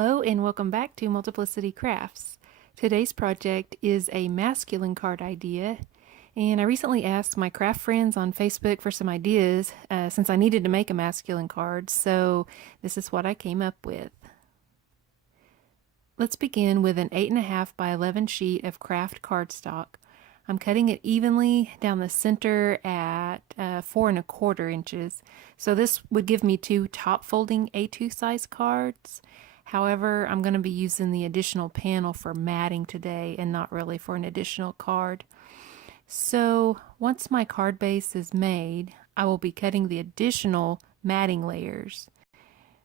Hello and welcome back to Multiplicity Crafts. Today's project is a masculine card idea, and I recently asked my craft friends on Facebook for some ideas since I needed to make a masculine card, so this is what I came up with. Let's begin with an 8.5 by 11 sheet of craft cardstock. I'm cutting it evenly down the center at 4¼ inches, so this would give me two top folding A2 size cards. However, I'm going to be using the additional panel for matting today and not really for an additional card. So once my card base is made, I will be cutting the additional matting layers.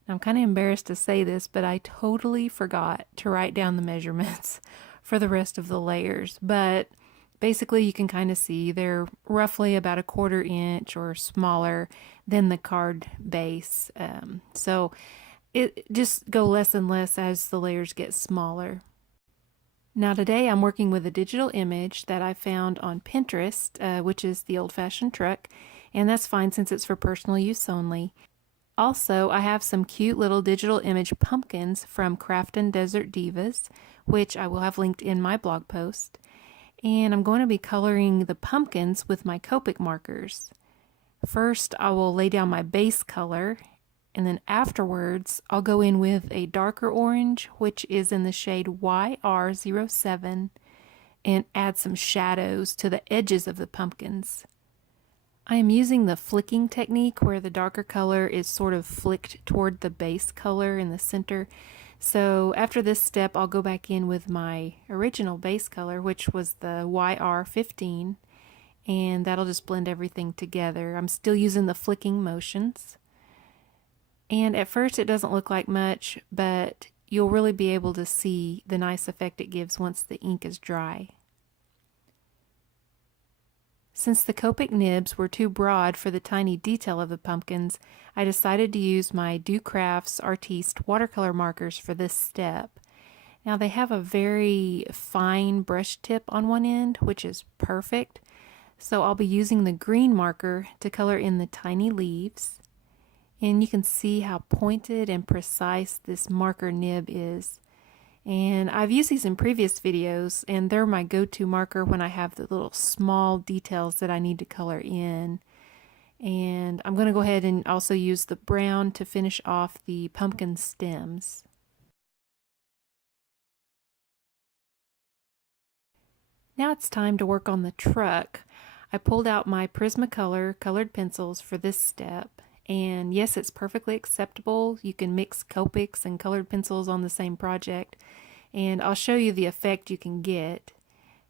Now, I'm kind of embarrassed to say this, but I totally forgot to write down the measurements for the rest of the layers. But basically, you can kind of see they're roughly about 1/4 inch or smaller than the card base. So it just go less and less as the layers get smaller. Now today I'm working with a digital image that I found on Pinterest, which is the old-fashioned truck, and that's fine since it's for personal use only. Also, I have some cute little digital image pumpkins from Craftin' Desert Divas, which I will have linked in my blog post. And I'm going to be coloring the pumpkins with my Copic markers. First, I will lay down my base color, and then afterwards, I'll go in with a darker orange, which is in the shade YR07, and add some shadows to the edges of the pumpkins. I am using the flicking technique where the darker color is sort of flicked toward the base color in the center. So after this step, I'll go back in with my original base color, which was the YR15, and that'll just blend everything together. I'm still using the flicking motions. And at first it doesn't look like much, but you'll really be able to see the nice effect it gives once the ink is dry. Since the Copic nibs were too broad for the tiny detail of the pumpkins, I decided to use my Do Crafts Artiste watercolor markers for this step. Now they have a very fine brush tip on one end, which is perfect. So I'll be using the green marker to color in the tiny leaves. And you can see how pointed and precise this marker nib is. And I've used these in previous videos, and they're my go-to marker when I have the little small details that I need to color in. And I'm going to go ahead and also use the brown to finish off the pumpkin stems. Now it's time to work on the truck. I pulled out my Prismacolor colored pencils for this step. And yes, it's perfectly acceptable. You can mix Copics and colored pencils on the same project, and I'll show you the effect you can get.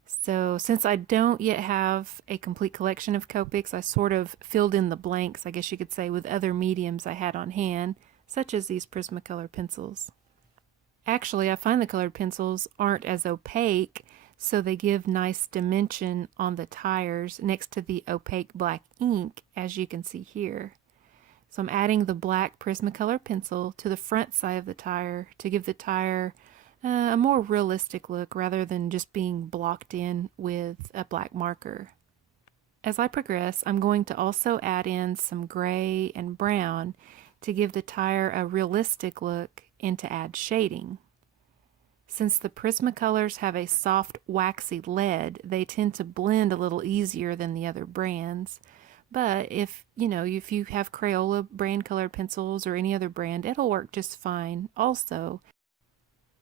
So since I don't yet have a complete collection of Copics, I sort of filled in the blanks, I guess you could say, with other mediums I had on hand, such as these Prismacolor pencils. Actually, I find the colored pencils aren't as opaque, so they give nice dimension on the tires next to the opaque black ink, as you can see here. So I'm adding the black Prismacolor pencil to the front side of the tire to give the tire a more realistic look rather than just being blocked in with a black marker. As I progress, I'm going to also add in some gray and brown to give the tire a realistic look and to add shading. Since the Prismacolors have a soft waxy lead, they tend to blend a little easier than the other brands. But if you have Crayola brand colored pencils or any other brand, it'll work just fine also.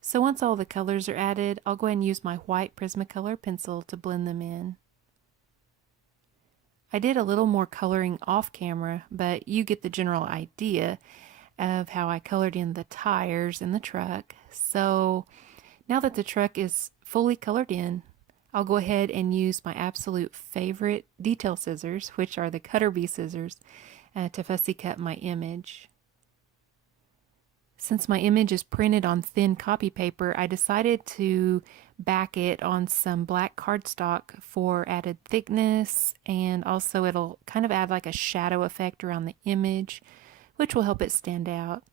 So once all the colors are added, I'll go ahead and use my white Prismacolor pencil to blend them in. I did a little more coloring off camera, but you get the general idea of how I colored in the tires in the truck. So now that the truck is fully colored in, I'll go ahead and use my absolute favorite detail scissors, which are the Cutter Bee scissors, to fussy cut my image. Since my image is printed on thin copy paper, I decided to back it on some black cardstock for added thickness, and also it'll kind of add like a shadow effect around the image, which will help it stand out.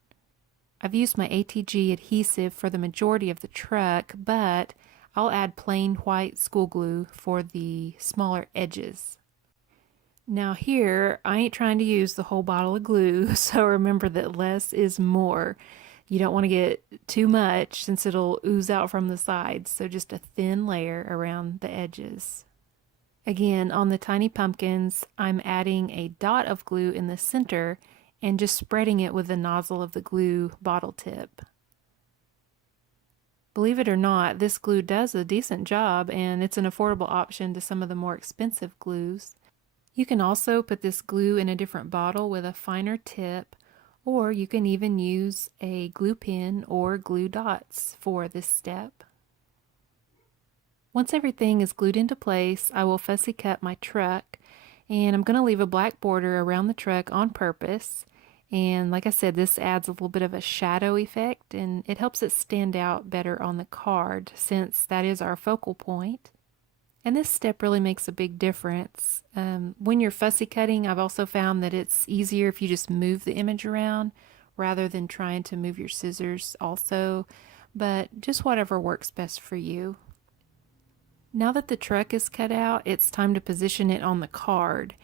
I've used my ATG adhesive for the majority of the truck, but I'll add plain white school glue for the smaller edges. Now here, I ain't trying to use the whole bottle of glue, so remember that less is more. You don't want to get too much since it'll ooze out from the sides, so just a thin layer around the edges. Again, on the tiny pumpkins, I'm adding a dot of glue in the center and just spreading it with the nozzle of the glue bottle tip. Believe it or not, this glue does a decent job, and it's an affordable option to some of the more expensive glues. You can also put this glue in a different bottle with a finer tip, or you can even use a glue pen or glue dots for this step. Once everything is glued into place, I will fussy cut my truck, and I'm going to leave a black border around the truck on purpose. And like I said, this adds a little bit of a shadow effect, and it helps it stand out better on the card since that is our focal point. And this step really makes a big difference. When you're fussy cutting, I've also found that it's easier if you just move the image around rather than trying to move your scissors also, but just whatever works best for you. Now that the truck is cut out, it's time to position it on the card.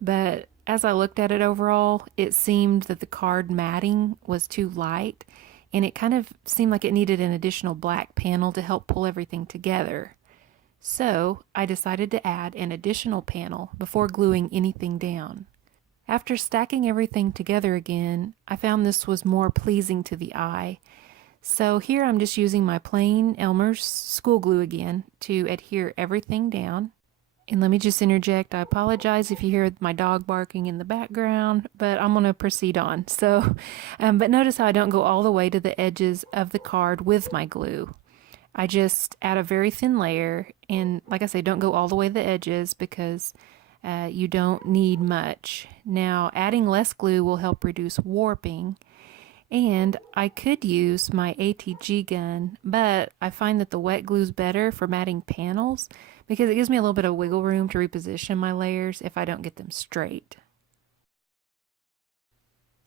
But as I looked at it overall, it seemed that the card matting was too light, and it kind of seemed like it needed an additional black panel to help pull everything together. So I decided to add an additional panel before gluing anything down. After stacking everything together again, I found this was more pleasing to the eye. So here I'm just using my plain Elmer's school glue again to adhere everything down. And let me just interject, I apologize if you hear my dog barking in the background, but I'm going to proceed on. But notice how I don't go all the way to the edges of the card with my glue. I just add a very thin layer, and like I say, don't go all the way to the edges because you don't need much. Now, adding less glue will help reduce warping. And I could use my ATG gun, but I find that the wet glue is better for matting panels because it gives me a little bit of wiggle room to reposition my layers if I don't get them straight.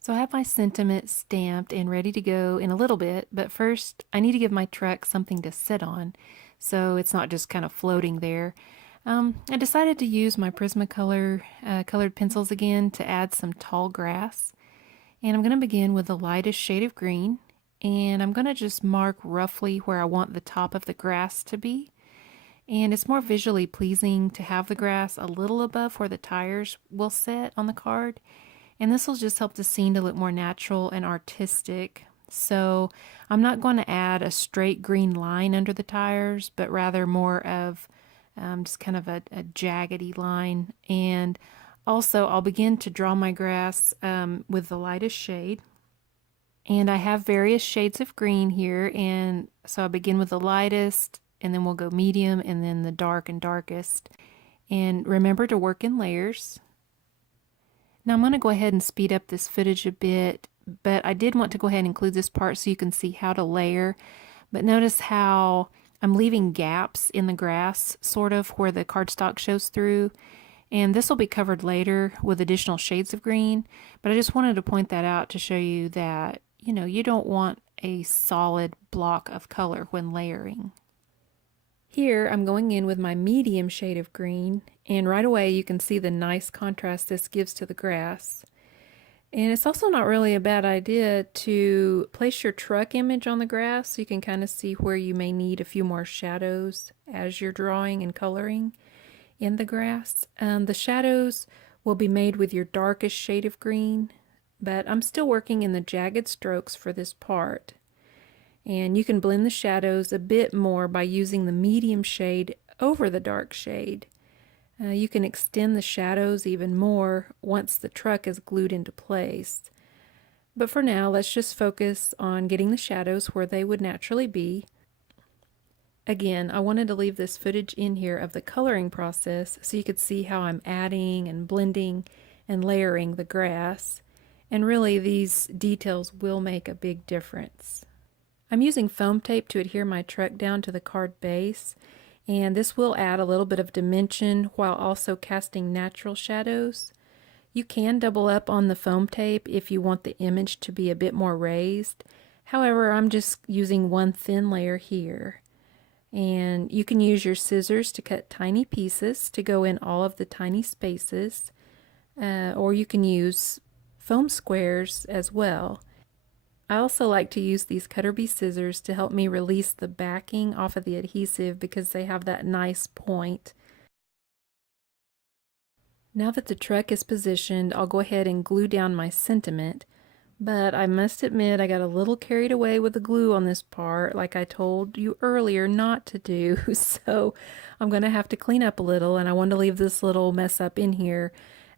So I have my sentiment stamped and ready to go in a little bit, but first I need to give my truck something to sit on so it's not just kind of floating there. I decided to use my Prismacolor colored pencils again to add some tall grass. And I'm going to begin with the lightest shade of green, and I'm going to just mark roughly where I want the top of the grass to be. And it's more visually pleasing to have the grass a little above where the tires will sit on the card. And this will just help the scene to look more natural and artistic. So I'm not going to add a straight green line under the tires, but rather more of just kind of a jaggedy line. And also, I'll begin to draw my grass with the lightest shade. And I have various shades of green here, and so I begin with the lightest, and then we'll go medium, and then the dark and darkest. And remember to work in layers. Now I'm going to go ahead and speed up this footage a bit, but I did want to go ahead and include this part so you can see how to layer. But notice how I'm leaving gaps in the grass, sort of where the cardstock shows through. And this will be covered later with additional shades of green, but I just wanted to point that out to show you that, you don't want a solid block of color when layering. Here I'm going in with my medium shade of green, and right away you can see the nice contrast this gives to the grass. And it's also not really a bad idea to place your truck image on the grass so you can kind of see where you may need a few more shadows as you're drawing and coloring in the grass. The shadows will be made with your darkest shade of green, but I'm still working in the jagged strokes for this part. And you can blend the shadows a bit more by using the medium shade over the dark shade. You can extend the shadows even more once the truck is glued into place. But for now, let's just focus on getting the shadows where they would naturally be. Again, I wanted to leave this footage in here of the coloring process so you could see how I'm adding and blending and layering the grass. And really, these details will make a big difference. I'm using foam tape to adhere my truck down to the card base, and this will add a little bit of dimension while also casting natural shadows. You can double up on the foam tape if you want the image to be a bit more raised. However, I'm just using one thin layer here. And you can use your scissors to cut tiny pieces to go in all of the tiny spaces, or you can use foam squares as well. I also like to use these Cutter Bee scissors to help me release the backing off of the adhesive because they have that nice point. Now that the truck is positioned, I'll go ahead and glue down my sentiment, but I must admit I got a little carried away with the glue on this part, like I told you earlier not to do, so I'm going to have to clean up a little, and I wanted to leave this little mess up in here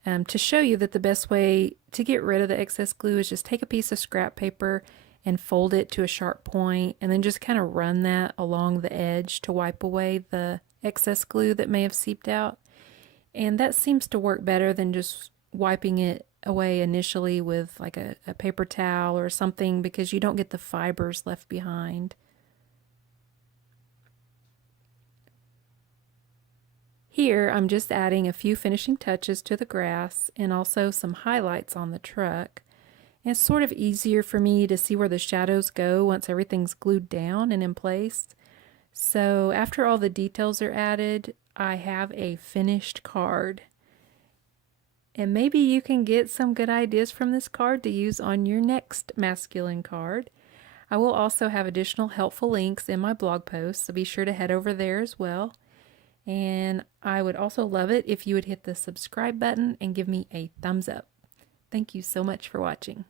to show you that the best way to get rid of the excess glue is just take a piece of scrap paper and fold it to a sharp point, and then just kind of run that along the edge to wipe away the excess glue that may have seeped out. And that seems to work better than just wiping it away initially with like a paper towel or something, because you don't get the fibers left behind. Here I'm just adding a few finishing touches to the grass and also some highlights on the truck. And it's sort of easier for me to see where the shadows go once everything's glued down and in place. So after all the details are added, I have a finished card. And maybe you can get some good ideas from this card to use on your next masculine card. I will also have additional helpful links in my blog post, so be sure to head over there as well. And I would also love it if you would hit the subscribe button and give me a thumbs up. Thank you so much for watching.